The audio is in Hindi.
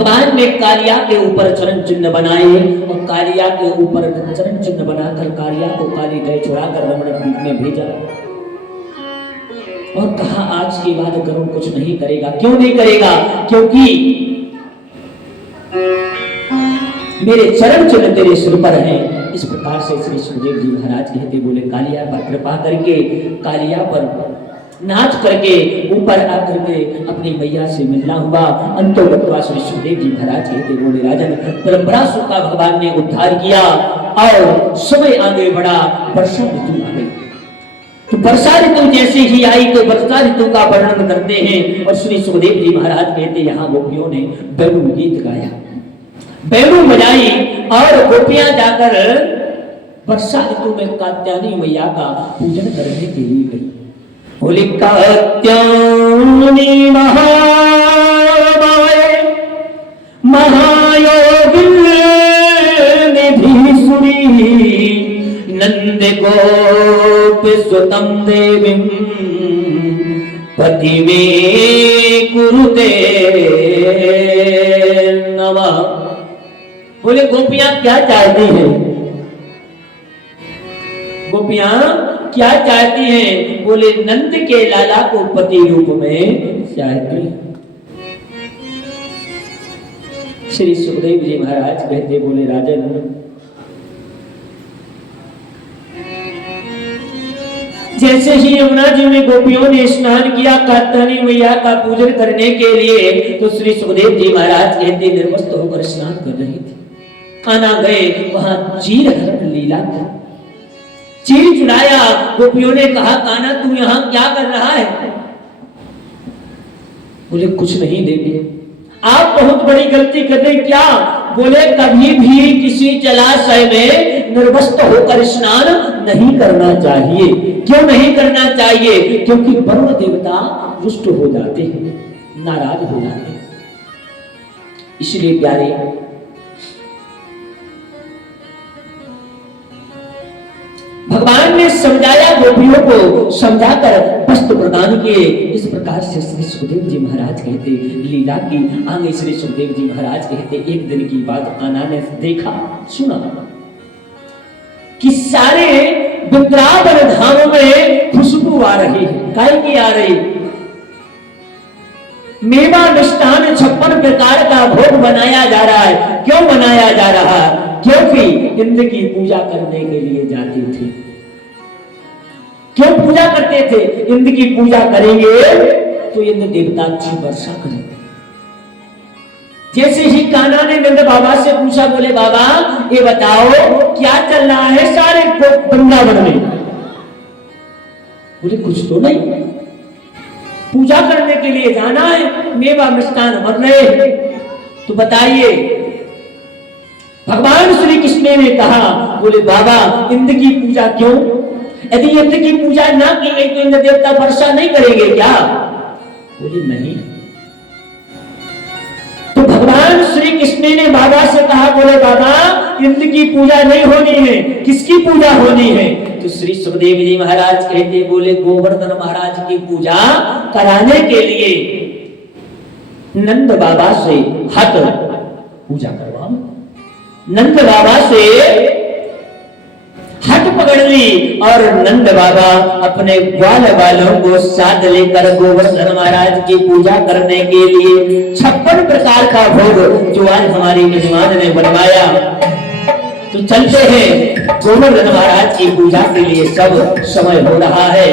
भगवान ने कालिया के ऊपर चरण चिन्ह बनाए और कालिया के ऊपर चरण चिन्ह बनाकर कालिया को काली गए छुड़ाकर रमण द्वीप में भेजा और कहा आज के बाद गरुड़ कुछ नहीं करेगा। क्यों नहीं करेगा? क्योंकि मेरे चरण चिन्ह तेरे सिर पर हैं। इस प्रकार से श्री सुखदेव जी महाराज कहते बोले कालिया पर कृपा करके, कालिया पर नाच करके ऊपर आकर के अपनी मैया से मिलना हुआ। अंतोगत्वा श्री सुखदेव जी महाराज कहते बोले राजन परंपरा सुख का भगवान ने उद्धार किया और समय आगे बढ़ा, वर्षा ऋतु आ गई। तो वर्षा ऋतु जैसे ही आई तो वर्षा ऋतु का वर्णन करते हैं और श्री सुखदेव जी महाराज कहते यहाँ गोपियों ने बैलू गीत गाया, बैलू बजाई और गोपियां जाकर वर्षा ऋतु में कात्यायनी मैया का पूजन करने के लिए गई। बोली कात्यायनी महायोगिनी नंद गोप सुतम देवी पति में कुरुते नमः। बोले गोपियां क्या चाहती हैं? गोपियां क्या चाहती हैं? बोले नंद के लाला को पति रूप में चाहती। श्री सुखदेव जी महाराज कहते बोले राजन जैसे ही यमुना जी में गोपियों ने स्नान किया कात्यायनी मैया का पूजन करने के लिए तो श्री सुखदेव जी महाराज कहते निर्वस्त्र होकर स्नान कर रहे थे। कान्हा गए वहां चीर हरण लीला की, चीर चुराया। गोपियों ने कहा कान्हा तू यहाँ क्या कर रहा है? बोले कुछ नहीं देवी, आप बहुत बड़ी गलती कर रहे। क्या? बोले कभी भी किसी जलाशय में निर्वस्त्र होकर स्नान नहीं करना चाहिए। क्यों नहीं करना चाहिए? क्योंकि वरुण देवता रुष्ट हो जाते हैं, नाराज हो जाते हैं। इसलिए प्यारे भगवान ने समझाया, गोपियों को समझाकर वस्त्र प्रदान किए। इस प्रकार से श्री सुखदेव जी महाराज कहते लीला की आगे श्री सुखदेव जी महाराज कहते एक दिन की बात कान्हा ने देखा सुना कि सारे वृंदावन धामों में खुशबू आ रही है। काय की आ रही? मेवा मिष्टान 56 प्रकार का भोग बनाया जा रहा है। क्यों बनाया जा रहा है? क्योंकि इंद्र की पूजा करने के लिए जाते थे। क्यों पूजा करते थे? इंद्र की पूजा करेंगे तो इंद्र देवता अच्छी वर्षा करेंगे। जैसे ही कान्हा ने नंद बाबा से पूछा, बोले बाबा ये बताओ क्या चल रहा है सारे वृंदावन में? बोले कुछ तो नहीं, पूजा करने के लिए जाना है, मेवा मिष्टान बन रहे। तो बताइए। भगवान श्री कृष्ण ने कहा, बोले बाबा इंद्र की पूजा क्यों? यदि इंद्र की पूजा ना की गई तो इंद्र देवता वर्षा नहीं करेंगे क्या? बोले नहीं। तो भगवान श्री कृष्ण ने बाबा से कहा, बोले बाबा इंद्र की पूजा नहीं होनी है, किसकी पूजा होनी है? तो श्री सुखदेव जी महाराज कहते बोले गोवर्धन महाराज की पूजा कराने के लिए नंद बाबा से हट पूजा करवाओ। नंद बाबा से हट पकड़ ली और नंद बाबा अपने ग्वाल वालों को साथ लेकर गोवर्धन महाराज की पूजा करने के लिए 56 प्रकार का भोग जो आज हमारी मेहमान ने बनवाया। तो चलते हैं गोवर्धन महाराज की पूजा के लिए, सब समय हो रहा है।